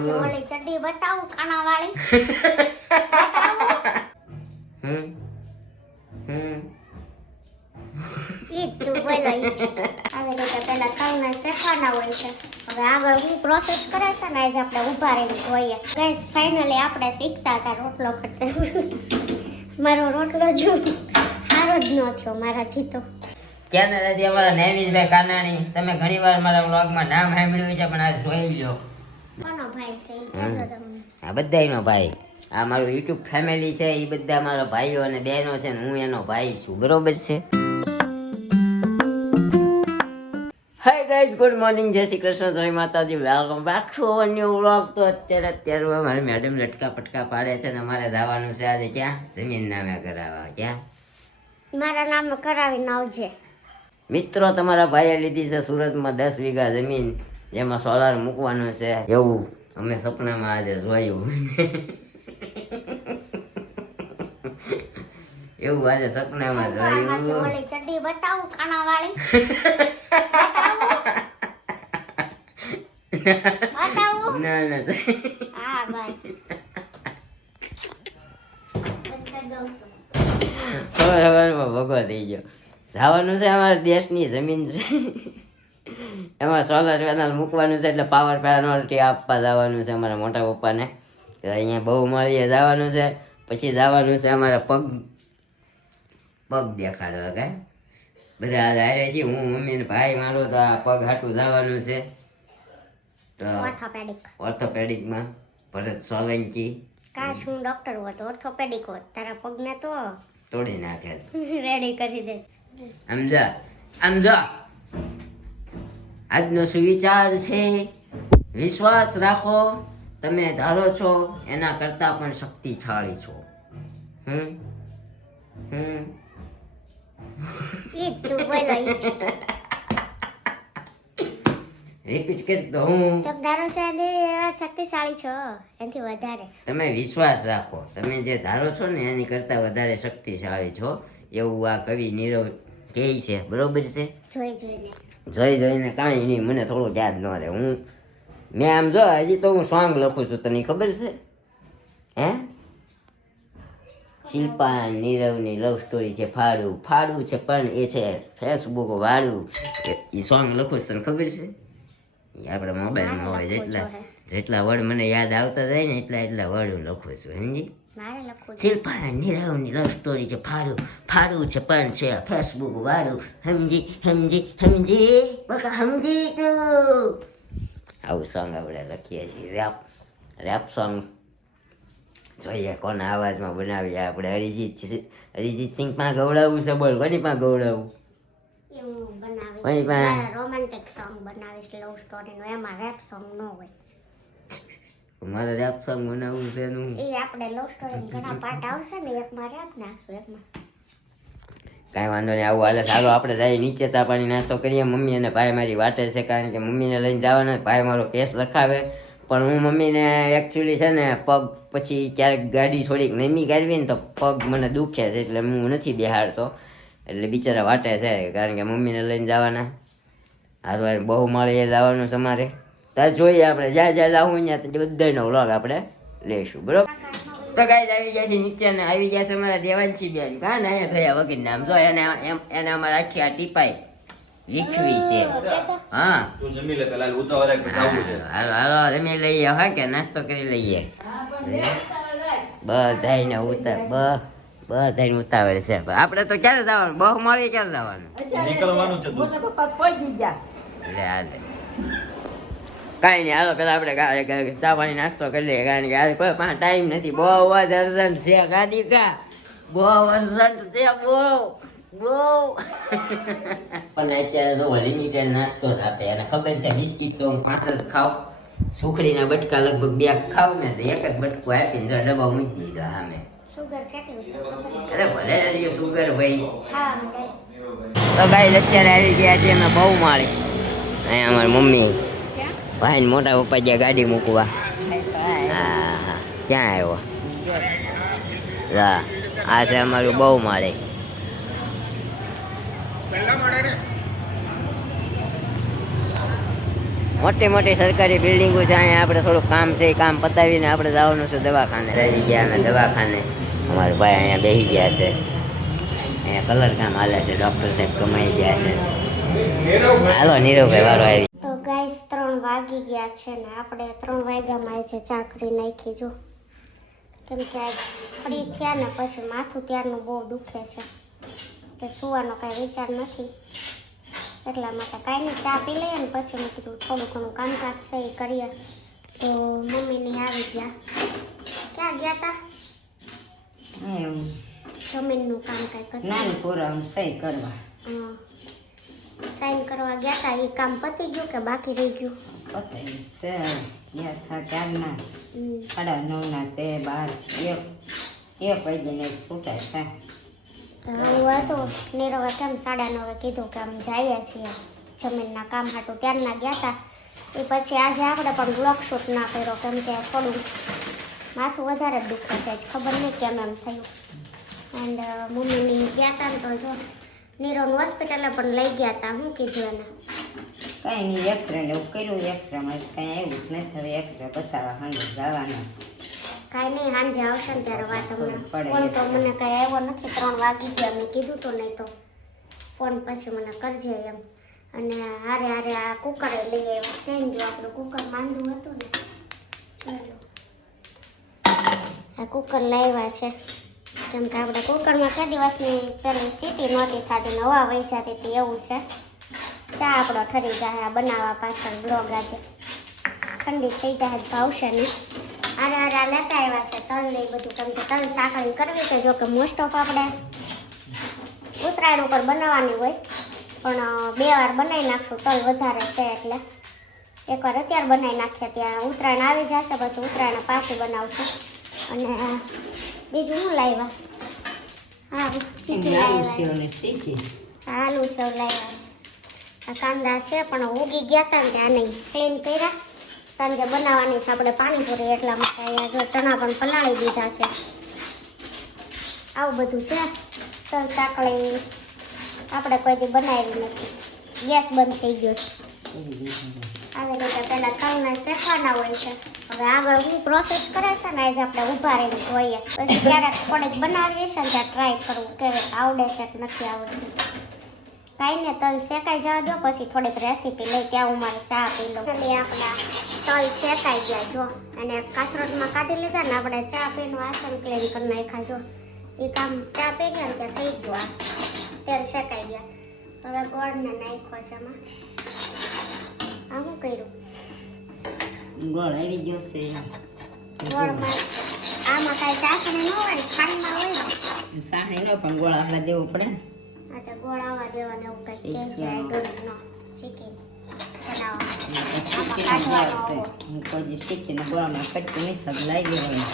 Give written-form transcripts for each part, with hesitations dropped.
ઓલી ચડ્ડી બતાવું કાણા વાળી ઈ તું બોલો ઈ હવે તો પેલા તલને શેકવાના હોય છે હવે આગળ હું પ્રોસેસ કરે છે ને આજ આપણે ઊભા રહીને જોઈએ ગાઈસ ફાઇનલી આપણે શીખતા હતા રોટલો કરતા મારો રોટલો જો સારો જ ન થયો મારાથી તો કેનેડાથી અમારા નેવિશભાઈ કાનાણી તમે ઘણીવાર મારા વ્લોગમાં નામ સાંભળ્યું છે પણ આજ જોઈ લો કોનો ભાઈ છે આ બધાયનો ભાઈ આ મારું યુટ્યુબ ફેમિલી છે એ બધા મારા ભાઈઓ અને બહેનો છે ને હું એનો ભાઈ છું બરોબર છે હાય ગાઈઝ ગુડ મોર્નિંગ જય શ્રી કૃષ્ણ જય માતાજી welcome back to our new vlog તો અત્યારે મારી મેડમ લટકા પટકા પાડે છે ને અમારે જવાનું છે આજે ક્યાં જમીન નામે કરાવવા ક્યાં મારા નામે કરાવીને આવજે મિત્રો તમારા ભાઈએ લીધી છે સુરતમાં 10 વીઘા જમીન જેમાં સોલાર મૂકવાનું છે એવું અમે સપનામાં આજે જોયું એવું આજે સપનામાં જોયું ઓલી ચડ્ડી બતાવું કાણા વાળી બતાવું ના ના હા બસ સવારમાં ભગવા થઈ ગયો જવાનું છે અમારા દેશની જમીન છે એમાં સોલાર પેનલ મૂકવાનું છે એટલે પાવર પેનલ્ટી આપવા જવાનું છે અમારા મોટા પપ્પાને તો અહીંયા બહુ મળીએ જવાનું છે પછી જવાનું છે અમારા પગ દેખાડવા કાંઈ બધા આજે હારે છીએ હું મમ્મી ને ભાઈ મારો તો આ પગ હાટું જવાનું છે તો ઓર્થોપેડિકમાં ભરત સોલંકી કાશ હું ડોક્ટર હોત ઓર્થોપેડિક હોત તારા પગને તો તોડી નાખે રેડી કરી દે સમજા આજનો સુવિચાર છે વિશ્વાસ રાખો તમે ધારો છો એના કરતા પણ શક્તિશાળી છો ઈ તું બોલો ઈ રિપીટ કરી દો હું તમ ધારો છો એની શક્તિશાળી છો એનાથી વધારે તમે વિશ્વાસ રાખો તમે જે ધારો છો ને એની કરતા વધારે શક્તિશાળી છો એવું આ કવિ નીરવ કહે છે બરોબર છે જોઈને કાંઈ નહીં મને થોડું યાદ ન રહે મેં આમ જો હજી તો હું સોંગ લખું છું તને ખબર છે હે શિલ્પા નીરવની લવ સ્ટોરી છે ફાડું છે પણ એ છે ફેસબુક વાળું એ સોંગ લખું છું તને ખબર છે એ આપણા મોબાઈલમાં હોય જેટલા વર્ડ મને યાદ આવતા જાય ને એટલા વર્ડ હું લખું છું સમજી શિલ્પા નીરવની લવ સ્ટોરી છે ફાડું છે પણ છે ફેસબુક વાળું સમજી બકા સમજી તું આવું સોંગ આપણે લખીએ છીએ રેપ સોંગ જોઈએ કોના અવાજમાં બનાવીએ આપણે અરિજીત સિંહ પાસે ગવડાવવું છે બોલ કોની પાસે ગવડાવવું રોમેન્ટિક સોંગ બનાવીશ લવ સ્ટોરી નો એમાં રેપ સોંગ ન હોય મારે રેપ સોંગ બનાવવું છે એનું એ આપણે લવ સ્ટોરી ઘણા પાર્ટ આવશે ને એકમાં રેપ નાખશું એકમાં કાંઈ વાંધો નહીં આવું હાલે ચાલો આપણે જઈએ નીચે ચા પાણી નાસ્તો કરીએ મમ્મી અને ભાઈ મારી વાટે છે કારણ કે મમ્મીને લઈને જવાના ભાઈ મારો કેસ લખાવે પણ હું મમ્મીને એકચ્યુઅલી છે ને પગ પછી ક્યારેક ગાડી થોડીક નમી કાઢવી ને તો પગ મને દુખે છે એટલે હું નથી બેહાડતો એટલે બિચારા વાટે છે કારણ કે મમ્મીને લઈને જવાના હારવાર બહુ મળીએ જવાનું છે અમારે ત્યાં જોઈએ આપણે જ્યાં જવું ત્યાં બધાનો વ્લોગ આપણે લઈશું બરોબર તો ગાઈસ આવી ગયા છે નીચે ને આવી ગયા છે અમારા દેવાંશી બેન કાં ને થયા વગર નામ જો એને અમારે આખી આ ટીપાઈ લીખવી છે હા તું જમી લે પેલા ઉતાવળ કે જાવું છે હાલો જમી લઈએ હા કે નાસ્તો કરી લઈએ બધાને ઉતાવળ છે આપણે તો ક્યારે જવાનું બહુ મળી ક્યારે જવાનું નીકળવાનું છે તું કાંઈ નહીં હાલો પેલા આપણે ચા પાણી નાસ્તો કરી લઈએ કારણ કે આજે કોઈ પાસે ટાઈમ નથી બહુ જ અર્જન્ટ છે ગાડી કા બહુ અર્જન્ટ છે બહુ પણ અત્યારે જો લિમિટેડ નાસ્તો જ આપે અને ખબર છે બિસ્કિટ તો હું 5 જ ખાવ સુખડીના બટકા લગભગ 2 ખાવ ને તો એક જ બટકું આપીને જો ડબ્બા મૂકી દીધો સામે સુગર કેટલું છે અરે ભલે નથી સુગર ભાઈ ખાવાનું તો ગાઈસ અત્યારે આવી ગયા છે અમે બહુ માળી અહીંયા અમારી મમ્મી ભાઈ મોટા પપ્પા જ્યાં ગાડી મૂકવા હા ક્યાં આવ્યો આ છે અમારું બહુ માળે મોટી મોટી સરકારી બિલ્ડિંગો છે. અહીંયા આપણે થોડુંક કામ છે, એ કામ પતાવીને આપણે જવાનું છે દવાખાને. આવી ગયા અમે દવાખાને. અમારા ભાઈ અહીંયા બેસી ગયા છે. અહીંયા કલર કામ હાલે છે. ડૉક્ટર સાહેબ કમાઈ ગયા છે. હાલો નીરવભાઈ વારો આવી. તો ગાઈસ 3 વાગી ગયા છે ને આપણે 3 વાગ્યામાં આજે ચાકરી નાખી જો. કેમ કે આજ ફ્રી થયા ને પછી માથું ત્યારનું બહુ દુખે છે. તે સુવાનો કાંઈ વિચાર નથી એટલા માટે કાંઈ નહીં ચા પી લઈએ ને પછી મેં કીધું થોડું ઘણું કામકાજ છે એ કરીએ. તો મમ્મીને આવી ગયા. ક્યાં ગયા હતા? જમીનનું કામ કાંઈ કરવા સાઈન કરવા ગયા હતા. એ કામ પતી ગયું કે બાકી રહી ગયું? એવું હતું. નીરવે કેમ 9:30 કીધું કે આમ જઈએ છીએ જમીનના કામ હાટું ત્યારના ગયા હતા. એ પછી આજે આપણે પણ બ્લોગ શૂટ ના કર્યો કેમ કે થોડું માથું વધારે દુખે છે. ખબર નહીં કેમ એમ થયું. એન્ડ મમ્મીની ગયા હતા ને તો જો નીરવને હોસ્પિટલે પણ લઈ ગયા હતા. શું કીધું એને? કાંઈ નહીં, એક્સરે ને એવું કર્યું. એક્સરેમાં કાંઈ આવ્યું જ નથી. હવે એક્સરે બતાવવા સાંજે જવાના. કાંઈ નહીં, સાંજે આવશે ને ત્યારે વાત હમણાં. ફોન તો મને કાંઈ આવ્યો નથી. 3 વાગી ગયા. મેં કીધું તો નહીં તો ફોન પછી મને કરજે એમ. અને હારે હારે આ કુકરે લઈ આવ્યો છે ને જો આપણું કુકર માંદું હતું ને આ કુકર લાવ્યા છે. કેમ કે આપણે કુકરમાં 2 દિવસની પેલી સીટી નહોતી થતી ને હવા વહી જતી હતી એવું છે. ચા આપણો ઠરી જાય આ બનાવવા પાછળ બ્લોગ આજે ઠંડી થઈ જાય ભાવશે નહીં. હારે હારે આ લેતા આવ્યા છે તલ ને બધું. કેમ કે તલ સાકળી કરવી છે. જો કે મોસ્ટ ઓફ આપણે ઉત્તરાયણ ઉપર બનાવવાની હોય પણ 2 વાર બનાવી નાખશું. તલ વધારે છે એટલે એકવાર અત્યારે બનાવી નાખીએ ત્યાં ઉત્તરાયણ આવી જશે પછી ઉત્તરાયણ પાછી બનાવશું. અને બીજું શું લાવ્યા? હા ચીકી લાવ્યા. આલુ સેવ લાવ્યા. આ કાંદા છે પણ ઉગી ગયા હતા ને ત્યાં નહીં ક્લીન કર્યા. સાંજે બનાવવાની છે આપણે પાણીપુરી એટલા માટે અહીંયા જો ચણા પણ પલાળી દીધા છે. આવું બધું છે. તલ સાંકળી આપણે કોઈ દી બનાવી નથી. ગેસ બંધ થઈ ગયો છે. આવી રીતે પહેલાં તલને શેકવાના હોય છે. હવે આગળ હું પ્રોસેસ કરે છે ને આજે આપણે ઊભા રહીને જોઈએ. પછી ક્યારેક થોડીક બનાવીએ છે ને ત્યાં ટ્રાય કરવું કેવી આવડે છે કે નથી આવડતું. કાંઈ ને તલ શેકાઈ જવા દો પછી થોડીક રેસીપી લઈ ત્યાં હું મારે ચા પી લઉં. એટલે આપણા તલ શેકાઈ ગયા જો અને કાથરોટમાં કાઢી લીધા ને આપણે ચા પીનું વાસણ ક્લીન કરી નાખ્યા જો. એ કામ ચા પી ગયા ને ત્યાં થઈ ગયું. આ તેલ શેકાઈ ગયા. હવે ગોળને નાખ્યો છે એમાં. આ શું કર્યું? ગોળ આવી ગયો છે. ગોળમાં આમાં કાંઈ ચાસણી ન હોય ખાંડમાં હોય ને સાણી નો પણ ગોળ આપણે દેવું પડે ને. આ તો ગોળ આવવા દેવાનો એવું કંઈક કહે છે. I don't know. ચીકી બનાવવા હું કોઈ શીખીને ગોળમાં કટકી નહીં થતું લાવી દેવાનું.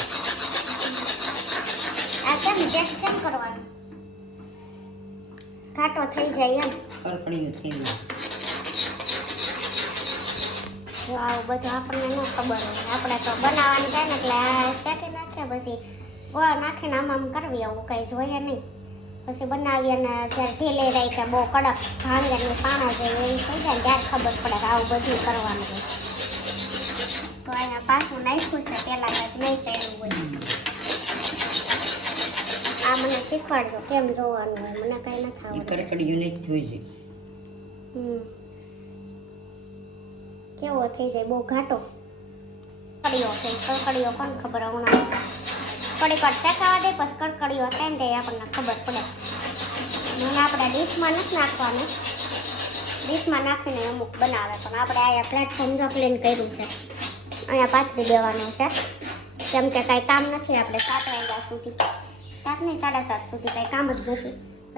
આ કેમ ટેસ્ટ કેમ કરવાનું? ઘાટો થઈ જાય એમ. કડકડીયું થઈ જાય. જો આવું બધું આપણને ન ખબર હોય. આપણે તો બનાવવાનું થાય ને એટલે આ શેકી નાખીએ પછી ગોળ નાખીને આમ કરવી એવું કંઈ જોઈએ નહીં. પછી બનાવીએ અને જ્યારે ઢીલી રહી કે બહુ કડક ભાંગેની પાણા જેવી એવી થઈ જાય ત્યારે ખબર પડે કે આવું બધું કરવાનું હોય. તો અહીંયા પાછું નાખ્યું છે પહેલાં કંઈક નહીં ચાલ્યું હોય. આ મને શીખવાડજો કેમ જોવાનું હોય. મને કાંઈ નથી આવડતું. કડકડીયું નહીં થયું છે. કેવો થઈ જાય બહુ ઘાટો કડીઓ થઈ. કડકડીઓ કોણ ખબર હમણાં કડી પર શેકાવા દે પછી કડકડીઓ થાય ને તે આપણને ખબર પડે. મને આપણે ડીશમાં નથી નાખવાનું. ડીશમાં નાખીને અમુક બનાવે પણ આપણે અહીંયા પ્લેટફોર્મ જો ક્લીન કર્યું છે. અહીંયા પાથરી દેવાનું છે કેમ કે કાંઈ કામ નથી. આપણે 7 વાગ્યા સુધી 7 નહીં 7:30 સુધી કાંઈ કામ જ નથી.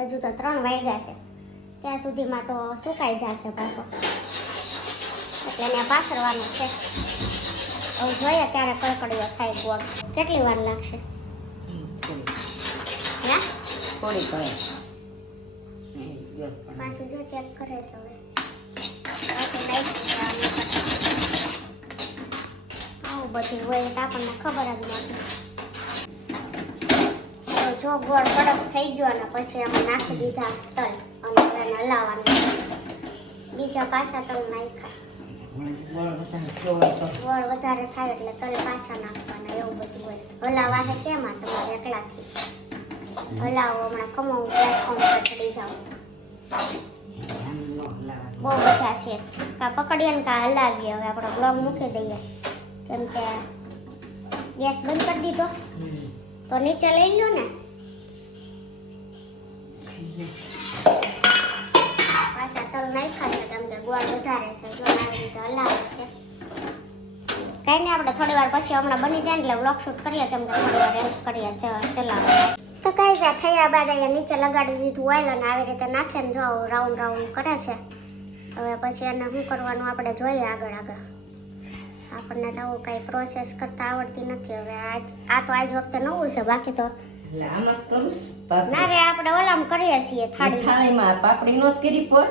હજુ તો 3 વાગ્યા છે. ત્યાં સુધીમાં તો સુકાઈ જશે પાછો એટલે એને પાથરવાનું છે. હવે જોઈએ ક્યારે કડકડીઓ થાય ગોળ. કેટલી વાર લાગશે? હે થોડી કરે પાછું જો ચેક કરે છે હવે. પાછું નાખી આવું બધું હોય તો આપણને ખબર જ નથી. જો ગોળ કડક થઈ ગયો ને પછી અમે નાખી દીધા તલ અને એને હલાવવાનું. બીજા પાછા તલ નાખ્યા. ગોળ વધારે થયો હોય તો ગોળ વધારે થાય એટલે તલ પાછા નાખવાના એવું બધું હોય. હલાવા હે કેમાં તમારે એકલાથી હલાવો હમણાં કમાવું પ્લેટફોર્મ પર ચડી જાઓ. આમ ન હલાવવાનું. બહુ બધા છે કા પકડીએ ને કા હલાવીએ. હવે આપણો બ્લોગ મૂકી દઈએ કેમ કે ગેસ બંધ કરી દીધો તો નીચે લઈ લો ને. પાછા તલ નાખ્યા છે કેમ કે ગોળ વધારે છે. જો આવી રીતે હલાવે છે. કઈ નહીં આપણે થોડી વાર પછી હમણાં બની જાય ને એટલે વ્લોગ શૂટ કરીએ કેમ કે થોડી વાર હેલ્પ કરીએ ચલાવે. તો કઈ જા થયા બાદ અહીંયા નીચે લગાડી દીધું ઓઇલ અને આવી રીતે નાખીને જો રાઉન્ડ રાઉન્ડ કરે છે. હવે પછી એને શું કરવાનું આપણે જોઈએ આગળ. આપણને તો આવું કાંઈ પ્રોસેસ કરતા આવડતી નથી. હવે આ તો આજ વખતે નવું છે બાકી તો એટલે આમ જ કરું છું. પાપડી. ના રે આપણે ઓલામ કરીએ છીએ થાળી થાળીમાં પાપડી નોત કરી પર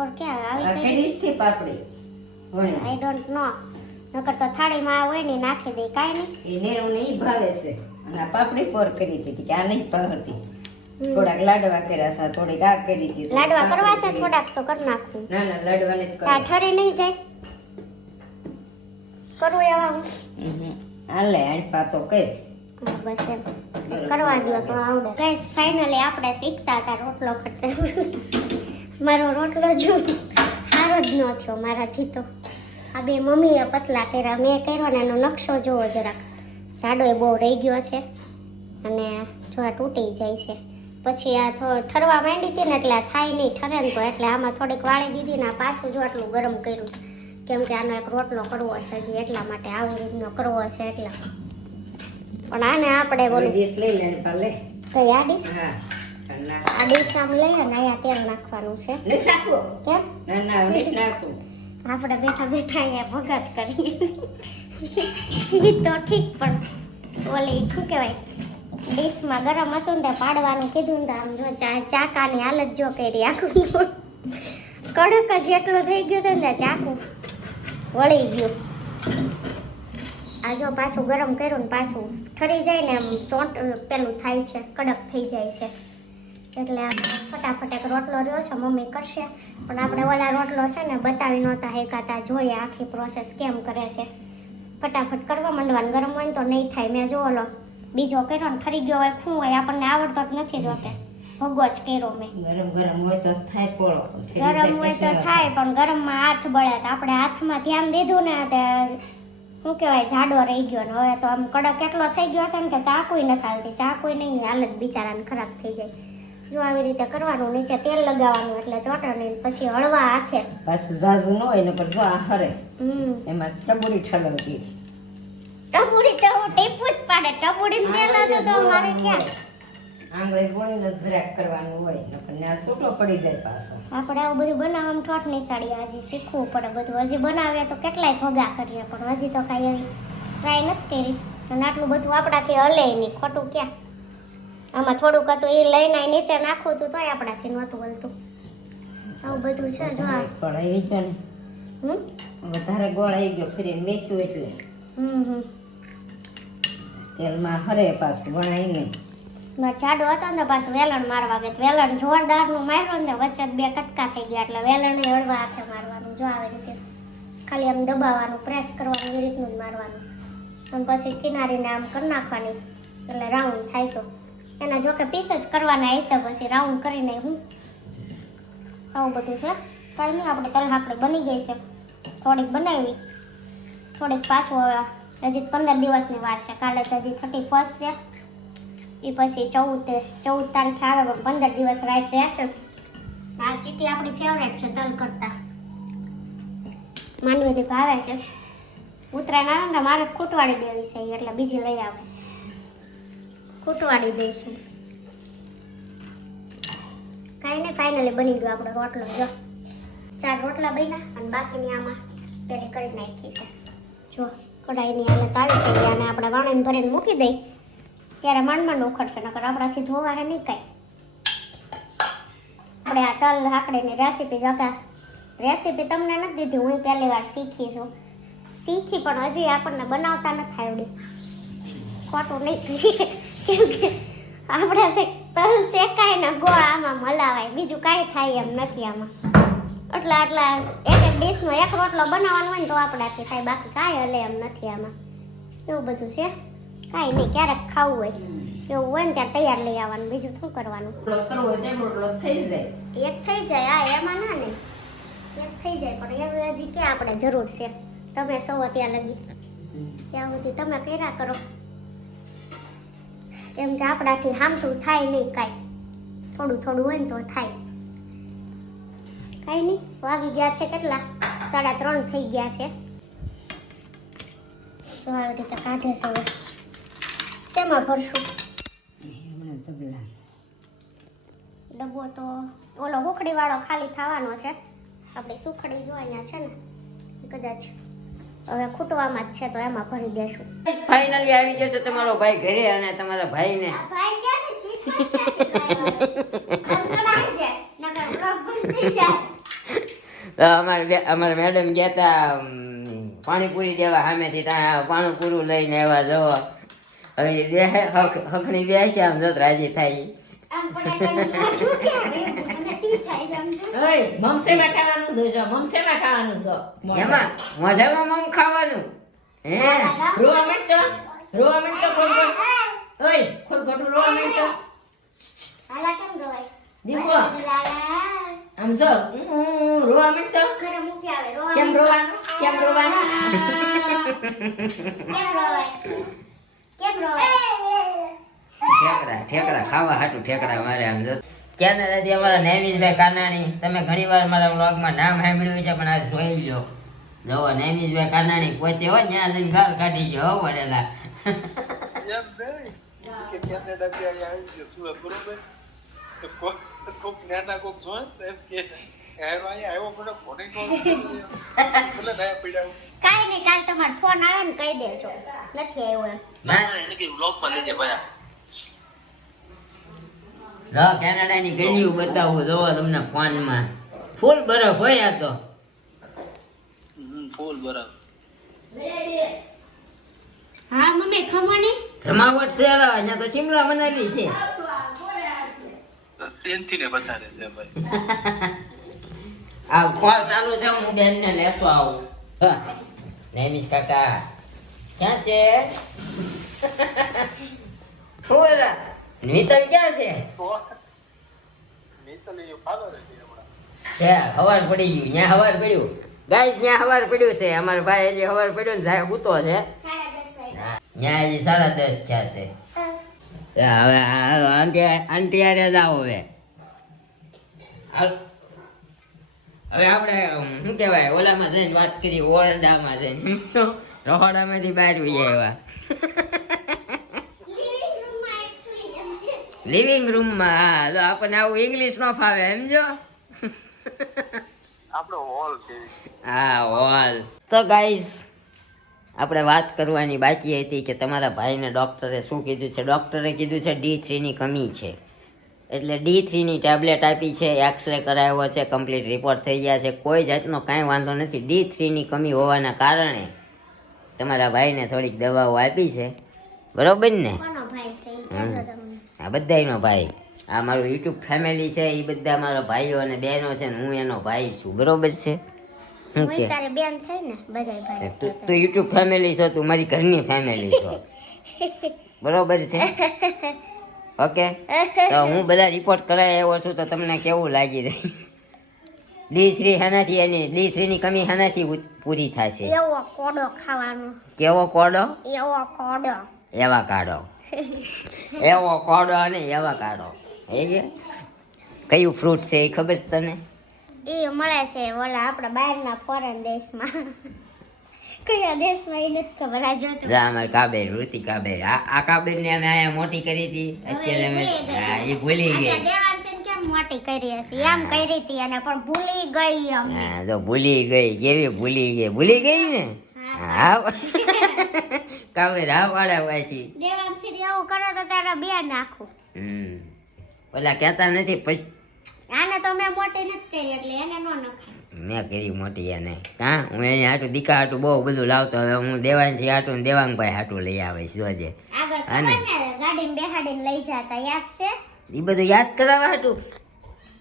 ઓર ક્યાં આ આવી કરી કઈ થી પાપડી વણી આઈ ડોન્ટ નો. નકર તો થાળીમાં હોય ને નાખી દે કાંઈ નહીં. એ નેરવ ને ઈ ભાવે છે અને આ પાપડી પર કરી હતી કે આ નહીં ભાવતી. થોડાક લાડવા કર્યા હતા, થોડીક આ કરી હતી. લાડવા કરવા છે થોડાક તો કરી નાખું. ના ના લાડવાને જ કા કરું. ઠરી નહીં જાય કરવું એવા હું હાલે આંપા તો કર હા, બસ એમ કરવા દો તો આવડે. ગાઈસ ફાઇનલી આપણે શીખતા હતા રોટલો કરતા. મારો રોટલો જો સારો જ ન થયો મારાથી તો. આ બે મમ્મીએ પતલા કર્યા, મેં કર્યો ને એનો નકશો જોવો જરાક જાડોય બહુ રહી ગયો છે અને જો આ તૂટી જાય છે. પછી આ ઠરવા માંડી હતી ને એટલે આ થાય નહીં ઠરે ને તો એટલે આમાં થોડીક વાળી દીધી ને આ પાછું જો આટલું ગરમ કર્યું કેમ કે આનો એક રોટલો કરવો છે હજી એટલા માટે આવી રીતનો કરવો છે એટલા. પણ આને આપણે બોલું ડીશ લઈ લે ને પાલે. કઈ આ ડીશ હા ના આ ડીશ આમ લઈએ ને અહીંયા તેલ નાખવાનું છે નહીં નાખો. કેમ ના ના નહીં નાખું. આપણે બેઠા બેઠા અહીંયા ભગા જ કરીએ ઈ તો ઠીક પણ ઓલી શું કહેવાય ડીશમાં ગરમ હતું ને તે પાડવાનું કીધું ને આમ જો ચાકાની હાલત જો કરી આખું કડક જ એટલું થઈ ગયું હતું ને ચાકુ વળી ગયું. આ જો પાછું ગરમ કર્યું ને પાછું ઠરી જાય ને એમ ચોંટ પેલું થાય છે કડક થઈ જાય છે એટલે આ ફટાફટ એક રોટલો રહ્યો છે મમ્મી કરશે. પણ આપણે ઓલા રોટલો છે ને બતાવી નહોતા હેકાતા જોઈએ આખી પ્રોસેસ કેમ કરે છે. ફટાફટ કરવા માંડવાનું ગરમ હોય ને તો નહીં થાય. મેં જો ઓલો બીજો કર્યો ને ઠરી ગયો હોય શું હોય આપણને આવડતો જ નથી જોતે ભગવો જ કર્યો મેં. ગરમ ગરમ હોય તો થાય પોળો. ગરમ હોય તો થાય પણ ગરમમાં હાથ બળે તો આપણે હાથમાં ધ્યાન દીધું ને તે શું કહેવાય જાડો રહી ગયો ને હવે તો આમ કડક એટલો થઈ ગયો છે ને કે ચાકુય નથી હાલતી. ચાકુય નહીં હાલત બિચારાને ખરાબ થઈ જાય. જો આવી રીતે કરવાનું નીચે તેલ લગાવવાનું એટલે ચોટણી પછી હળવા હાથે પાછું ઝાઝુ ન હોય ને પણ જો આ હરે હમ એમાં ટબુડી ઠલવતી. ટબુડી તો ટીપું જ પાડે. ટબુડી તેલ હતું તો મારે ક્યાં આંગળી બોળીને જરાક કરવાનું હોય નકર ને આ છૂટો પડી જાય પાછો. આપણે આવું બધું બનાવવામાં ઠોઠ નહીં સાડી હજી શીખવું પડે બધું. હજી બનાવીએ તો કેટલાય ભગા કરીએ પણ હજી તો કાંઈ એવી ટ્રાય નથી કરી અને આટલું બધું આપણાથી હલે નહીં ખોટું ક્યાં. આમાં થોડુંક હતું એ લઈને નીચે નાખવું હતું તોય આપણાથી નહોતું હલતું. આવું બધું છે જો આ. પણ આવી ગયો ને હમ વધારે ગોળ આવી ગયો ફરીને વેચ્યું એટલે હમ તેલમાં હરે પાછું વણાય નહીં. મારે જાડો હતો ને પાછું વેલણ મારવા ગઈ. વેલણ જોરદારનું માર્યું ને વચ્ચે બે કટકા થઈ ગયા એટલે વેલણ હળવા હાથે મારવાનું. જો આવી રીતે ખાલી આમ દબાવવાનું પ્રેસ કરવાનું એ રીતનું જ મારવાનું અને પછી કિનારીને આમ કરી નાખવાની એટલે રાઉન્ડ થાય. તો એના જોકે પીસ જ કરવાના હશે પછી રાઉન્ડ કરીને હું આવું બધું છે. કાંઈ નહીં આપણે તલ આપણે બની ગઈ છે. થોડીક બનાવી થોડીક પાછું હજી 15 દિવસની વાર છે. કાલે તો હજી 31 છે એ પછી 14 તારીખે આવે પણ 15 દિવસ રાઈટ રહેશે. આ ચીટી આપણી ફેવરેટ છે તલ કરતા માંડવીની ભાવે છે. ઉત્તરાયણ આવે ને મારે ખૂટવાડી દેવી છે એટલે બીજી લઈ આવે ખૂટવાડી દઈશું. કાંઈ નહીં ફાઇનલી બની ગયો આપણો રોટલો. જો 4 રોટલા બન્યા અને બાકીની આમાં પેલી કરી નાખી છે. જો કઢાઈની હાલત આવી થઈ ગઈ અને આપણે વાણને ભરીને મૂકી દઈ ત્યારે માંડ ઉખડશે નકર આપણાથી ધોવા હે નહીં કાંઈ. આપણે આ તલ હાકડીની રેસીપી જોતા રેસીપી તમને નથી દીધી હું પહેલી વાર શીખી છું. શીખી પણ હજી આપણને બનાવતા નથી આવડી. ખોટું નહીં કરીએ કેમ કે આપણાથી તલ શેકાય ને ગોળ આમાં મલાવાય બીજું કાંઈ થાય એમ નથી આમાં. એટલે આટલા એક ડીશનો એક રોટલો બનાવવાનો હોય ને તો આપણાથી થાય, બાકી કાંઈ હલે એમ નથી આમાં. એવું બધું છે, કાંઈ નહીં. ક્યારેક ખાવું હોય એવું હોય ને ત્યાં તૈયાર લઈ આવવાનું, બીજું શું કરવાનું. રોટલો કરવો હોય તો રોટલો થઈ જાય. એક થઈ જાય, હા એમાં ના નહીં, એક થઈ જાય, પણ એવું હજી ક્યાં આપણે જરૂર છે. તમે સૌ ત્યાં લગી ત્યાં સુધી તમે કર્યા કરો, કેમ કે આપણાથી હામઠું થાય નહીં કાંઈ, થોડું થોડું હોય ને તો થાય. કાંઈ નહીં, વાગી ગયા છે કેટલા, 3:30 થઈ ગયા છે. તો આવી રીતે કાઢે છે. હવે શેમાં ભરશું હમણાં જબલા. ડબ્બો તો ઓલો હુકડી વાળો ખાલી થવાનો છે. આપણી સુખડી જો અહીંયા છે ને, કદાચ હવે ખૂટવામાં જ છે તો એમાં ભરી દેશું. ફાઇનલી આવી ગયો છે તમારો ભાઈ ઘરે, અને તમારા ભાઈને આ ભાઈ ક્યાં છે? શીખવા ક્યાંથી ભાઈ કડકડાઈ જાય, નકર બ્લોગ બંધ થઈ જાય. અમારા મેડમ ગયા તા પાણીપુરી દેવા સામેથી, ત્યાં પાણીપુરું લઈને આવ્યા. જો હવે બે હખણી બે છે, આમ જો રાજી થાય. આમ પણ માથું ક્યાં રહ્યું? મને તી થાય સમજો. ઓય મમસેમાં ખાવાનું જોજો, મમસેમાં ખાવાનું જો. એમાં મોઢામાં મમ ખાવાનું હે? રોવા માંડતો, રોવા માંડતો ખોટ. ઓય ખોટ ખોટું રોવા માંડતો. હાલા કેમ ગવાય? દીપો લાલા આમ જો રોવા માંડતો. ઘરે મૂકી આવે. રોવા કેમ રોવાનું, કેમ રોવાનું? કેમ રોવાય? કેમ રોવાય? ઠેકડા ખાવા હાટું ઠેકડા મારે. આમ જો કેનેડાથી અમારા નૈમિષભાઈ કાનાણી, તમે ઘણીવાર મારા વ્લોગમાં નામ સાંભળ્યું છે, પણ આ જોઈ લો. જો નૈમિષભાઈ કાનાણી પોતે હોય ત્યાં જઈને ગાળ કાઢી ગયો હો વડેલા. એમ નહીં કે કેનેડાથી અહીંયા આવી છે સુરત, બરોબર? તો કોક નાના કોક જોવે ને તો એમ કે અહીંયા આવ્યો મને ફોને કોલ ભલે ના પીડાવું. કાંઈ નહીં, કાલ તમારો ફોન આવે ને કહી દેજો નથી આવ્યો એમ. એને કે વ્લોગમાં લેજે ભાઈ. જો કેનેડાની ગલીઓ બતાવું, જોવો તમને ફોનમાં ફૂલ બરફ હોય. આ તો ફૂલ બરાબર. હા મમ્મી ખમોની જમાવટ છે. અહીંયા તો શિમલા મનાલી છે. તેનથી ને વધારે છે ભાઈ. આ કોલ ચાલુ છે, હું બેનને લેતો આવું. નૈમિષ કાકા ક્યાં છે? ખોલા નીતલ ક્યાં છે? નીતલ એ ફાધર છે હમણાં. છે હવાર પડી ગયું, ત્યાં હવાર પડ્યું. ગાઈસ ત્યાં હવાર પડ્યું છે. અમારા ભાઈ હજી હવાર પડ્યું ને જાય ઉતો છે. 10:30 ત્યાં હજી 10:30 થયા છે. હવે આંટી આરે જાઓ. હવે આપણે શું કહેવાય, ઓલામાં જઈને વાત કરી, ઓરડામાં જઈને રહોડામાંથી બહાર વહી આવ્યા. લિવિંગ રૂમમાં. હા, તો આપણને આવું ઇંગ્લિશ નો ફાવે સમજો. આપણો હોલ છે. હા હોલ. તો ગાઈસ આપણે વાત કરવાની બાકી હતી કે તમારા ભાઈને ડૉક્ટરે શું કીધું છે. ડૉક્ટરે કીધું છે D3 ની કમી છે, એટલે D3 ની ટેબ્લેટ આપી છે. એક્સરે કરાવ્યો છે, કમ્પ્લીટ રિપોર્ટ થઈ ગયા છે, કોઈ જાતનો કાંઈ વાંધો નથી. D3 ની કમી હોવાના કારણે તમારા ભાઈને થોડીક દવાઓ આપી છે, બરોબર ને? કોનો ભાઈ છે ઈ હમ. કહેજો તમને. આ બધાયનો ભાઈ, આ મારું યુટ્યુબ ફેમિલી છે, એ બધા મારા ભાઈઓ અને બહેનો છે ને હું એનો ભાઈ છું, બરોબર છે? શું હું કે તારે બેન થઈ ને બધાય ભાઈ. તું યુટ્યુબ ફેમિલી છો, તું મારી ઘરની ફેમિલી છો, બરોબર છે? ઓકે, તો હું બધા રિપોર્ટ કરાવી આવ્યો છું, તો તમને કેવું લાગી રહી? D3 હાનાથી એની D3 ની કમી હાનાથી પૂરી થશે? એવો કોડો ખાવાનો, કેવો કોડો? એવો કોડો. એવા કાઢો. એવો કોડો અને એવા કાઢો. એ કયું ફ્રૂટ છે એ ખબર છે તને? એ મળે છે ઓલા આપણા બહારના ફોરેન દેશમાં. કયા દેશમાં એ નથી ખબર. આ જોતો જા અમારે કાબેર, વૃત્તિ કાબેર. આ કાબેરને અમે અહીંયા મોટી કરી હતી, અત્યારે અમે હા, એ ભૂલી ગઈ. દેવાંશને કેમ મોટી કરી હશે એમ કરી હતી અને પણ ભૂલી ગઈ અમે. હા તો ભૂલી ગઈ. કેવી ભૂલી ગઈ? ભૂલી ગઈ ને? હા કાબેર હા વાળા પાછી. દેવાંશને એવું કરે તો તારા બે નાખું. ઓલા કહેતા નથી પછી આને તો મેં મોટી નથી કરી એટલે એને નો નખાય. મેં કરી મોટી એને. હા હું એની હાટું દીકા હાટું બહુ બધું લાવતો. હવે હું દેવાંશી હાટું ને દેવાંગભાઈ હાટું લઈ આવીશ. જોજે આગળ આને? ખબર ને ગાડીમાં બેહાડીને લઈ જતા યાદ છે? એ બધું યાદ કરાવવા હાટું.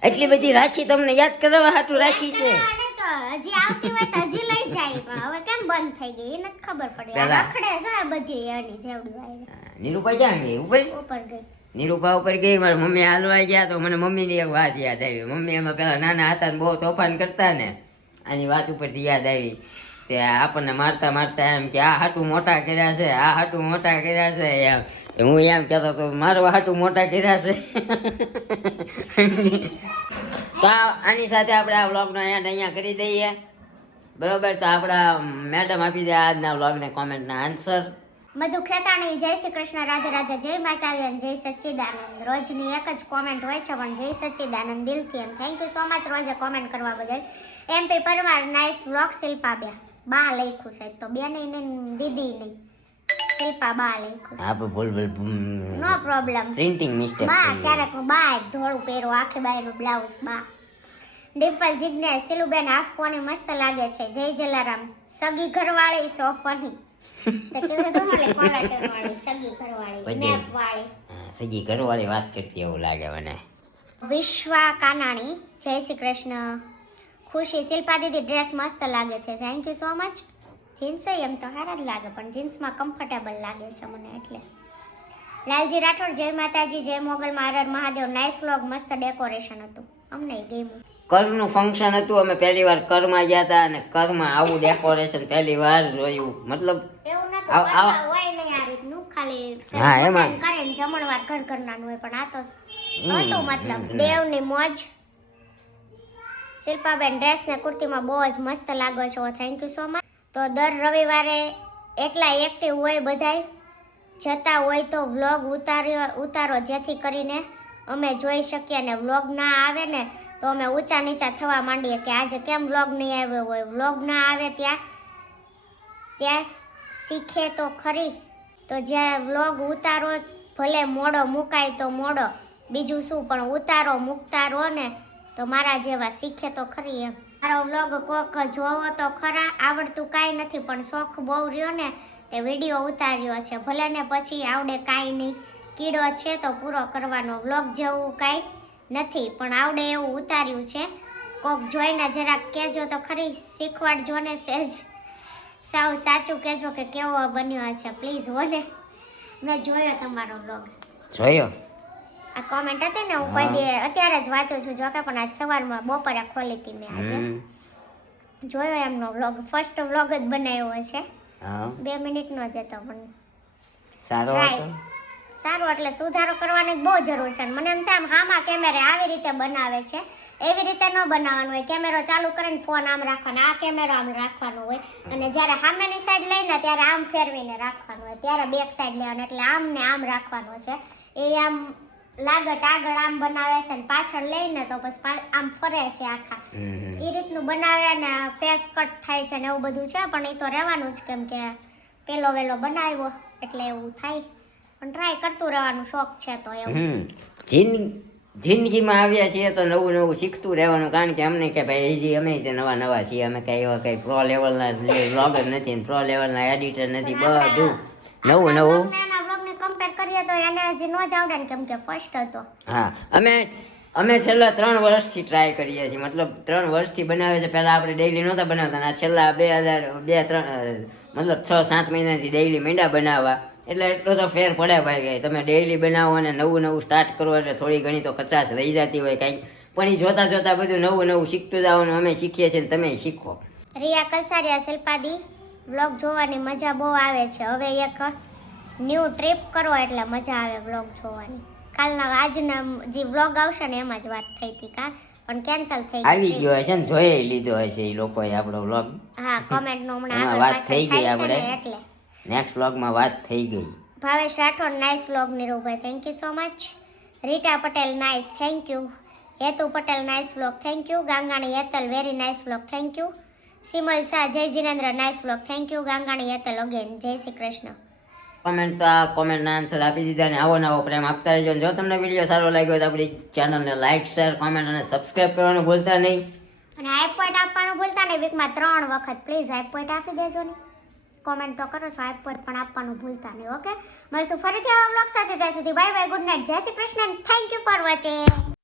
એટલી બધી રાખી તમને યાદ કરવા હાટું રાખી છે આને તો હજી આવતી હોય તો હજી લઈ જાય પણ હવે કેમ બંધ થઈ ગઈ એને જ ખબર પડી આ પેલા- રખડે છે બધી એની જેવડી વાય નિરૂપા ક્યાં ગઈ ઉપર ઉપર ગઈ નિરૂપા ઉપર ગઈ મારી મમ્મી હાલવા ગયા તો મને મમ્મીની એક વાત યાદ આવી મમ્મી એમાં પેલા નાના હતા ને બહુ તોફાન કરતા ને આની વાત ઉપરથી યાદ આવી તે આપણને મારતા મારતા એમ કે આ હાટું મોટા કર્યા છે આ હાટું મોટા કર્યા છે એમ હું એમ કહેતો તો મારું હાટું મોટા કર્યા છે તો આની સાથે આપણે આ વ્લોગનો અહીંયા કરી દઈએ બરોબર તો આપણા મેડમ આપી દે આજના વ્લોગને કોમેન્ટના આન્સર મધુ ખેતાણી જય શ્રી કૃષ્ણ રાધે રાધે જય માતાજી અને જય સચ્ચિદાનંદ રોજની એક જ કોમેન્ટ હોય છે પણ જય સચ્ચિદાનંદ દિલથી એમ થેન્ક યુ સો મચ રોજે કોમેન્ટ કરવા બદલ MP Parmar nice vlog Shilpa બા લખ્યું છે તો બેન ને દીદી નહીં શિલ્પા બા લખ્યું આપણે ભૂલ નો પ્રોબ્લેમ પ્રિન્ટિંગ મિસ્ટેક બા ક્યારેક બા એક ધોળું પહેરો આખી બાયનું બ્લાઉઝ બા ડિમ્પલ જિજ્ઞેસ સિલુબેન આંખ કોની મસ્ત લાગે છે જય જલારામ સગી ઘરવાળી સોફની તે કેવું તો મળે કોલાટર વાળી સગી ઘરવાળી મેપ વાળી સગી ઘરવાળી વાત કરતી એવું લાગે મને વિશ્વા કાનાણી જય શ્રી કૃષ્ણ ખુશી શિલ્પા દીદી ડ્રેસ મસ્ત લાગે છે thank you so much jeans એમ તો સારા જ લાગે પણ જીન્સમાં કમ્ફર્ટેબલ લાગે છે મને એટલે લાલજી રાઠોડ જય માતાજી જય મોગલ મહારાજ મહાદેવ નાઇસ વ્લોગ મસ્ત ડેકોરેશન હતું અમને ગમ્યું કરનું ફંક્શન હતું અમે પહેલી વાર કરમાં ગયા હતા અને કરમાં આવું ડેકોરેશન પહેલી વાર જોયું મતલબ એવું નતું આવ- આવ- ઘરમાં હોય નહીં આ રીતનું ખાલી હા, એમાં. કરે ને જમણવાર ઘર ઘરનાનું હોય પણ આ તો હતું મતલબ દેવની મોજ શિલ્પાબેન ડ્રેસ ને કુર્તીમાં બહુ જ મસ્ત લાગો છો થેન્ક યુ સો મચ તો દર રવિવારે એટલા એક્ટિવ હોય બધાય જતા હોય તો વ્લોગ ઉતારો જેથી કરીને અમે જોઈ શકીએ ને વ્લોગ ના આવે ને તો અમે ઊંચા નીચા થવા માંડીએ કે આજે કેમ વ્લોગ નહીં આવ્યો હોય વ્લોગ ના આવે ત્યાં શીખે તો ખરી તો જ્યાં વ્લોગ ઉતારો ભલે મોડો મુકાય તો મોડો બીજું શું પણ ઉતારો મૂકતા રહો ને તો મારા જેવા શીખે તો ખરી એમ મારો વ્લોગ કોક જોવો તો ખરા આવડતું કાંઈ નથી પણ શોખ બહુ રહ્યો ને તે વિડીયો ઉતાર્યો છે ભલે ને પછી આવડે કાંઈ નહીં કીડો છે તો પૂરો કરવાનો વ્લોગ જેવું કાંઈ નથી પણ આવડે એવું ઉતાર્યું છે કોક જોઈને જરાક કહેજો તો ખરી શીખવાડજો ને સહેજ સાવ સાચું કહેજો કે કેવો બન્યો છે પ્લીઝ હોને મેં જોયો તમારો વ્લોગ જોયો આ કોમેન્ટ હતી ને હું કોઈ દી અત્યારે જ વાંચું છું જોકે પણ આજ સવારમાં બપોરે ખોલી હતી મેં આજે જોયો એમનો વ્લોગ ફર્સ્ટ વ્લોગ જ બનાવ્યો છે હા 2 મિનિટનો જ હતો પણ સારો Right. હતો સારું એટલે સુધારો કરવાની બહુ જરૂર છે અને મને એમ છે આમ હામા કેમેરે આવી રીતે બનાવે છે એવી રીતે ન બનાવવાનું હોય કેમેરો ચાલુ કરીને ફોન આમ રાખવાનો આ કેમેરો આમ રાખવાનો હોય અને જ્યારે સામેની સાઈડ લઈને ત્યારે આમ ફેરવીને રાખવાનું હોય ત્યારે બેક સાઈડ લેવાનું એટલે આમ ને આમ રાખવાનો છે એ આમ લાગટ આગળ આમ બનાવે છે ને પાછળ લઈને તો પછી આમ ફરે છે આખા એ રીતનું બનાવે ને ફેસ કટ થાય છે ને એવું બધું છે પણ એ તો રહેવાનું જ કેમ કે પેલો વેલો બનાવ્યો એટલે એવું થાય પણ ટ્રાય કરતું રહેવાનું શોખ છે તો એવું જિંદગીમાં આવ્યા છીએ તો નવું નવું શીખતું રહેવાનું કારણ કે અમને કે ભાઈ હજી અમે તે નવા નવા છીએ અમે કઈ એવા કઈ પ્રો લેવલના બ્લોગર નથી પ્રો લેવલના એડિટર નથી બધું નવું નવું એના બ્લોગને કમ્પેર કરીએ તો એને હજી ન જ આવડે ને કેમ કે ફર્સ્ટ હતો હા અમે છેલ્લા 3 વર્ષથી ટ્રાય કરીએ છીએ મતલબ 3 વર્ષથી બનાવે છે પહેલા આપણે ડેઈલી નહોતા બનાવતા અને આ છેલ્લા 2003 મતલબ 6-7 મહિનાથી ડેઈલી મીંડા બનાવવા એટલે એટલો તો ફેર પડે ભાઈ ગઈ તમે ડેઈલી બનાવો અને નવું નવું સ્ટાર્ટ કરો એટલે થોડી ઘણી તો કચાશ રહી જતી હોય કંઈક પણ એ જોતા જોતા બધું નવું નવું શીખતું જવાનું અમે શીખીએ છીએ ને તમે શીખો રિયા કલસારિયા શિલ્પાદી વ્લોગ જોવાની મજા બહુ આવે છે હવે એક ન્યૂ ટ્રીપ કરો એટલે મજા આવે વ્લોગ જોવાની કાલના આજના જે વ્લોગ આવશે ને એમાં જ વાત થઈ હતી કા પણ કેન્સલ થઈ આવી ગયો હશે ને જોઈ લીધો હશે એ લોકોએ આપણો વ્લોગ હા કોમેન્ટ નો હમણાં એમાં આગળ વાત પાછળ થઈ ગઈ થાય છે ને આપણે. એટલે નેક્સ્ટ વ્લોગમાં વાત થઈ ગઈ Bhavesh Rathod nice vlog Nirubhai thank you so much Rita Patel nice thank you Hetu Patel nice vlog thank you Gangani Yetal very nice vlog thank you Simal Shah જય Jinendra nice vlog thank you Gangani Yetal again જય શ્રી કૃષ્ણ કોમેન્ટ તો આ કોમેન્ટના આન્સર આપી દીધા ને આવો નવો પ્રેમ આપતા રહેજો અને જો તમને વિડીયો સારો લાગ્યો હોય તો આપણી ચેનલને લાઇક શેર કોમેન્ટ અને સબસ્ક્રાઇબ કરવાનું ભૂલતા નહીં અને આઈપ પોઈન્ટ આપવાનું ભૂલતા નહીં વીકમાં 3 વખત પ્લીઝ આઈપ પોઈન્ટ આપી દેજો ને કોમેન્ટ તો કરો છો આઈપ પોઈન્ટ પણ આપવાનું ભૂલતા નહીં ઓકે મળીશું ફરીથી આવા વ્લોગ સાથે ત્યાં સુધી બાય બાય ગુડ નાઇટ જય Shri Krishna thank you for watching